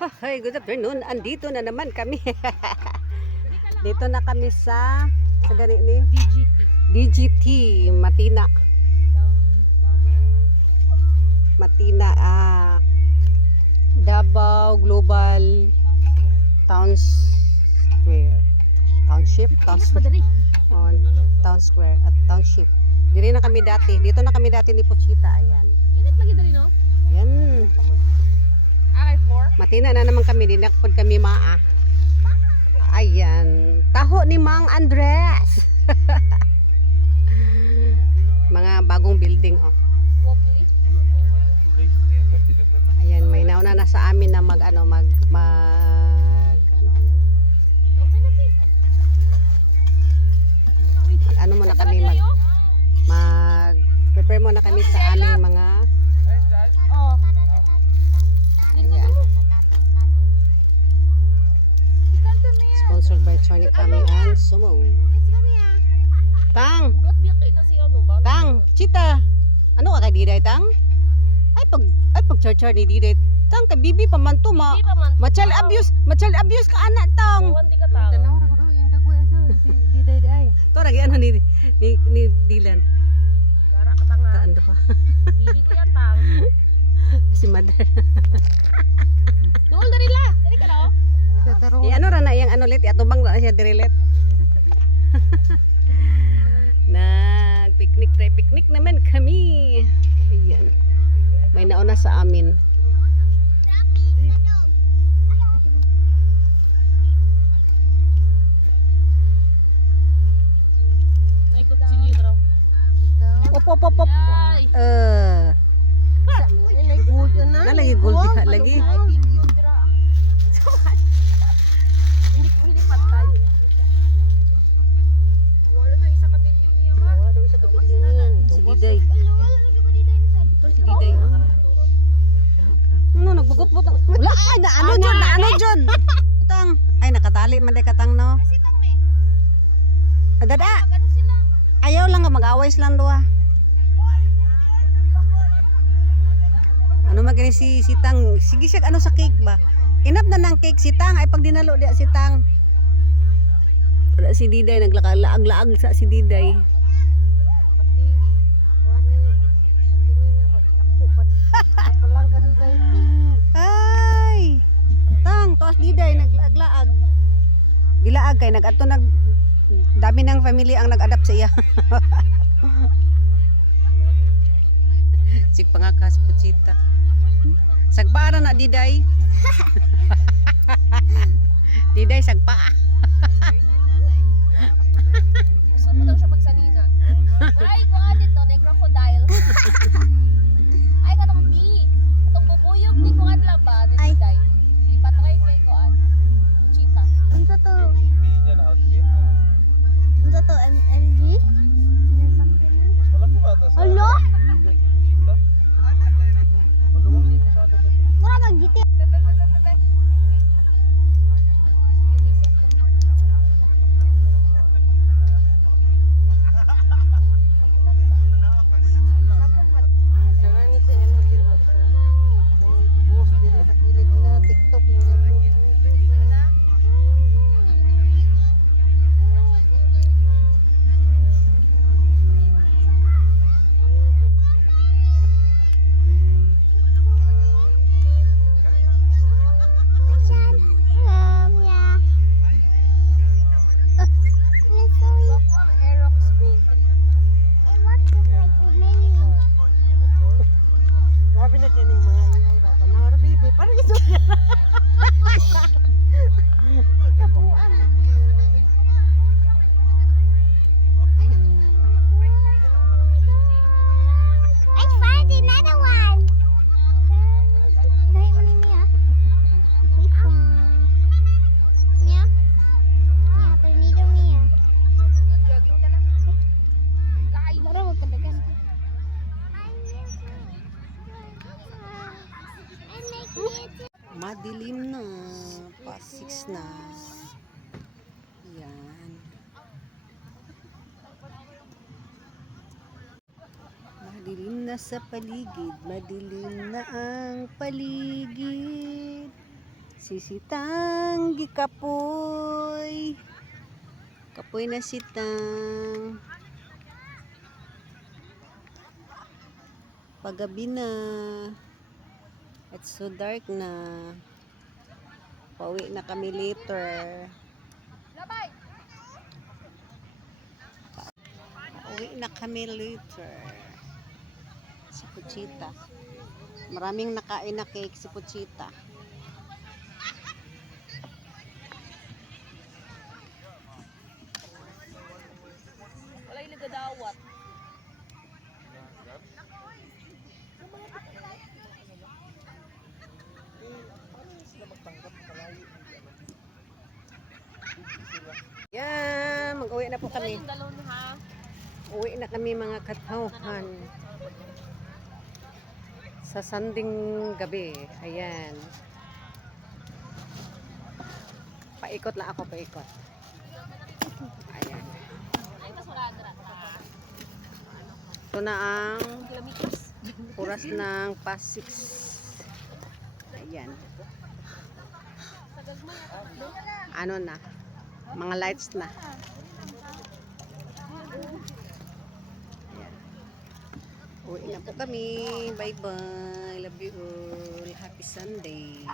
Hi, good afternoon. Andito na naman kami. Dito na kami sa gani ni DGT Matina. Matina Davao Global Towns Square. Township on Town Square at Township. Dito na kami dati. Dito na kami dati ni Pochita. Ayan. Init lagi dali no? Ayan. Akay 4. Matina na naman kami. Dinakpod kami maa. Ayan. Taho ni Mang Andres. Mga bagong building. Oh. Wobbly. Ayan. May nauna na sa amin na mag ano Okay na si. ano muna kami prepare muna kami sa aming mga Oh. ayan. Sponsored by Choni Kami and Sumo. Tang! Bugat biyak kayo na si ano ba? Tang! Chita! Ano ka kay Diday, Tang? Ay pag char ni Diday. Tang, kay Bibi pamanto ma. Di pa man. Machal abuse ka anak, Tang! Wanti ka tao. Ito lagi ano ni Dylan. Gara ka tanga. Taan do. Bibi ko yan tang. Si Mother. Duol dari la. Dari ka lao. Ano ra na yang ano lit, atubang na siya dirilet. Picnic naman kami. Ayan. May nauna sa amin. Naikot si Lidro. Op. Ay. Nalagi gold diha lagi. Hindi patay. Wala to isa ka bilyon niya ba? Si Diday. Si Diday. Ano nagbugot-bugot. Wala ay na ano John. Tang. Ay nakatali man day katang no. Dada. Ayaw lang nga mag-away lang duha. Ano magani si Tang? Sige siya ano sa cake ba? Inap na ng cake si Tang ay pag dinalo dia si Tang. Wala si Diday naglakaag-laag sa si Diday. Ay! Tang, tuas Diday naglaag-laag. Gilaag kay nag-adto dami ng family ang nag-adapt sa iya. Sik pangakas Pochita. Sagpaa na Diday. Diday sagpa. Gusto mo daw siya magsanina. Ay, kuha dito, may crocodile. Ay, katong B. Katong bubuyog ni kuha ba? Ni Diday. Lipat na kayo kay kuha. Kuchita. Unsa to? Unsa to? MLG? Hello? Mura mag-GT. Madilim na. Past 6 na. Yan. Madilim na sa paligid. Madilim na ang paligid. Sisitang gikapoy. Kapoy na sitang. Paggabi na. It's so dark na. Pauwi na kami later. Labay! Pauwi na kami later. Si Puchita. Maraming nakain na cake si Puchita. Wala yung nagadawat. Yan, mag-uwi na po Wala kami. yung galon ha. Uwi na kami mga katauhan. Sa sanding gabi. Ayan. Paikot lang ako, paikot. Ayan. Ay, mas wala na ka. Ito na ang Kilometers. oras ng past 6. Ayan. Tagal mo yan. Ano na? Mga lights na. Ayan. Uwi na po kami. Bye-bye. Love you all. Happy Sunday.